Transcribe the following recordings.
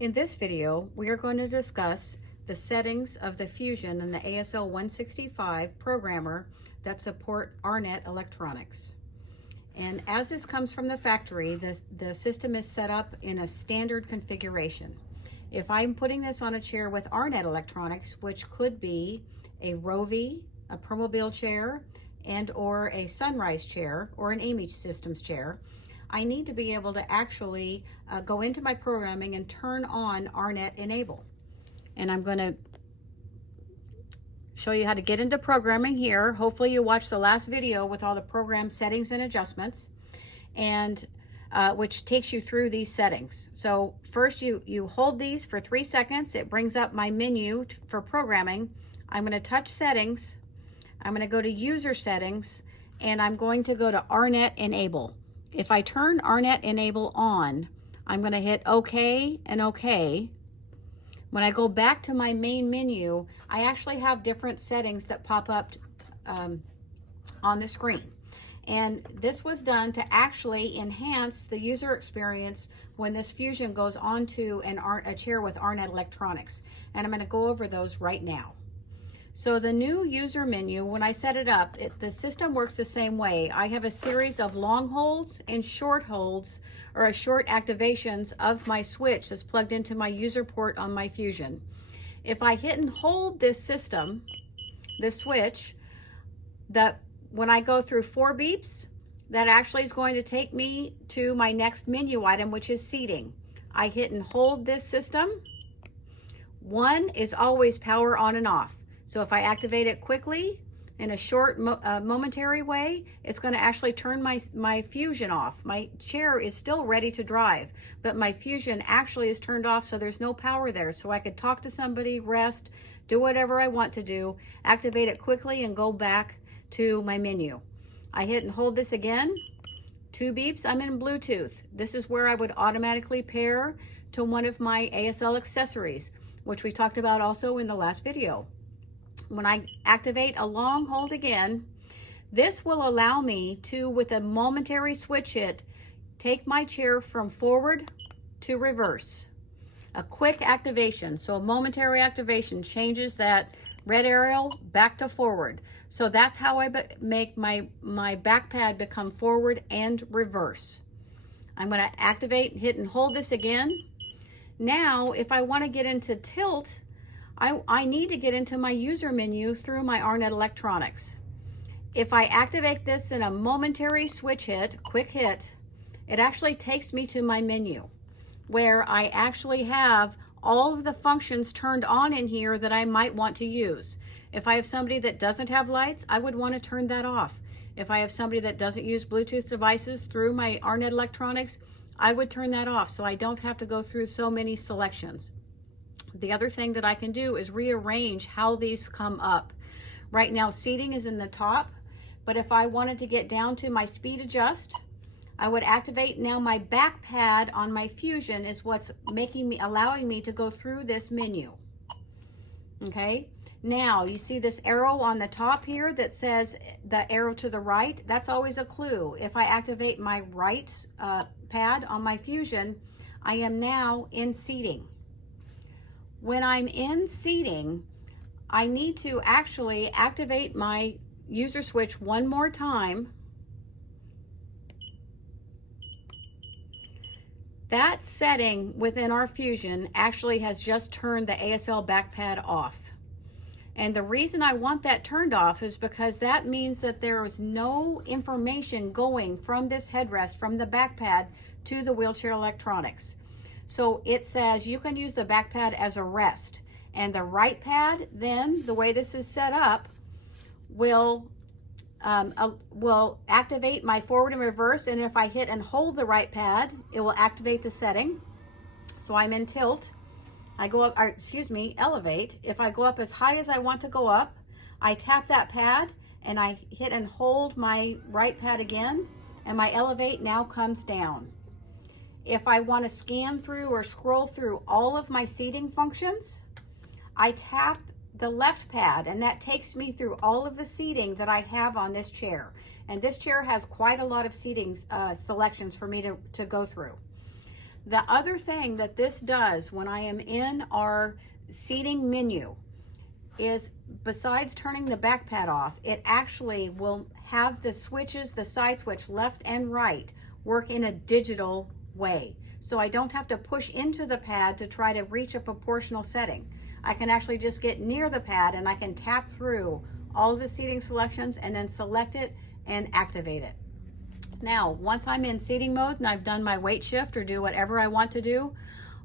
In this video, we are going to discuss the settings of the Fusion and the ASL 165 programmer that support RNet electronics. And as this comes from the factory, the system is set up in a standard configuration. If I'm putting this on a chair with RNet electronics, which could be a Rovi, a Permobil chair, and or a Sunrise chair or an Amy Systems chair, I need to be able to actually go into my programming and turn on RNet Enable. And I'm going to show you how to get into programming here. Hopefully you watched the last video with all the program settings and adjustments, and which takes you through these settings. So first you hold these for 3 seconds. It brings up my menu for programming. I'm going to touch settings. I'm going to go to user settings, and I'm going to go to RNet Enable. If I turn RNet Enable on, I'm going to hit OK and OK. When I go back to my main menu, I actually have different settings that pop up on the screen. And this was done to actually enhance the user experience when this Fusion goes onto a chair with RNet electronics. And I'm going to go over those right now. So the new user menu, when I set it up, the system works the same way. I have a series of long holds and short holds, or short activations of my switch that's plugged into my user port on my Fusion. If I hit and hold this system, this switch, when I go through 4 beeps, that actually is going to take me to my next menu item, which is seating. I hit and hold this system. 1 is always power on and off. So if I activate it quickly in a short momentary way, it's going to actually turn my Fusion off. My chair is still ready to drive, but my Fusion actually is turned off, so there's no power there. So I could talk to somebody, rest, do whatever I want to do, activate it quickly, and go back to my menu. I hit and hold this again. 2 beeps, I'm in Bluetooth. This is where I would automatically pair to one of my ASL accessories, which we talked about also in the last video. When I activate a long hold again, this will allow me to, with a momentary switch hit, take my chair from forward to reverse. A quick activation, so a momentary activation changes that red arrow back to forward. So that's how I make my back pad become forward and reverse. I'm going to activate, hit and hold this again. Now, if I want to get into tilt, I need to get into my user menu through my RNet electronics. If I activate this in a momentary switch hit, quick hit, it actually takes me to my menu where I actually have all of the functions turned on in here that I might want to use. If I have somebody that doesn't have lights, I would want to turn that off. If I have somebody that doesn't use Bluetooth devices through my RNet electronics, I would turn that off so I don't have to go through so many selections. The other thing that I can do is rearrange how these come up. Right now, seating is in the top, but if I wanted to get down to my speed adjust, I would activate. Now my back pad on my Fusion is what's allowing me to go through this menu. Okay, now you see this arrow on the top here that says the arrow to the right. That's always a clue. If I activate my right pad on my Fusion, I am now in seating. When I'm in seating, I need to actually activate my user switch one more time. That setting within our Fusion actually has just turned the ASL back pad off. And the reason I want that turned off is because that means that there is no information going from this headrest, from the back pad to the wheelchair electronics. So it says you can use the back pad as a rest, and the right pad, then the way this is set up, will activate my forward and reverse. And if I hit and hold the right pad, it will activate the setting. So I'm in tilt. I go up, elevate. If I go up as high as I want to go up, I tap that pad and I hit and hold my right pad again, and my elevate now comes down. If I want to scan through or scroll through all of my seating functions, I tap the left pad, and that takes me through all of the seating that I have on this chair. And this chair has quite a lot of seating selections for me to go through. The other thing that this does when I am in our seating menu is, besides turning the back pad off, it actually will have the switches, the side switch left and right, work in a digital way. So I don't have to push into the pad to try to reach a proportional setting. I can actually just get near the pad and I can tap through all of the seating selections and then select it and activate it. Now, once I'm in seating mode and I've done my weight shift or do whatever I want to do,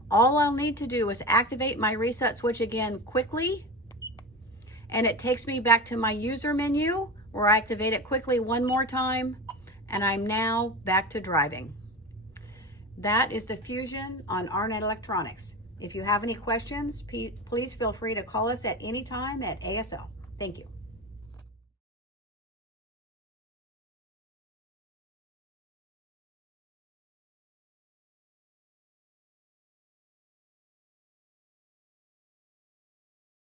all I'll need to do is activate my reset switch again quickly, and it takes me back to my user menu where I activate it quickly one more time, and I'm now back to driving. That is the Fusion on RNet Electronics. If you have any questions, please feel free to call us at any time at ASL. Thank you.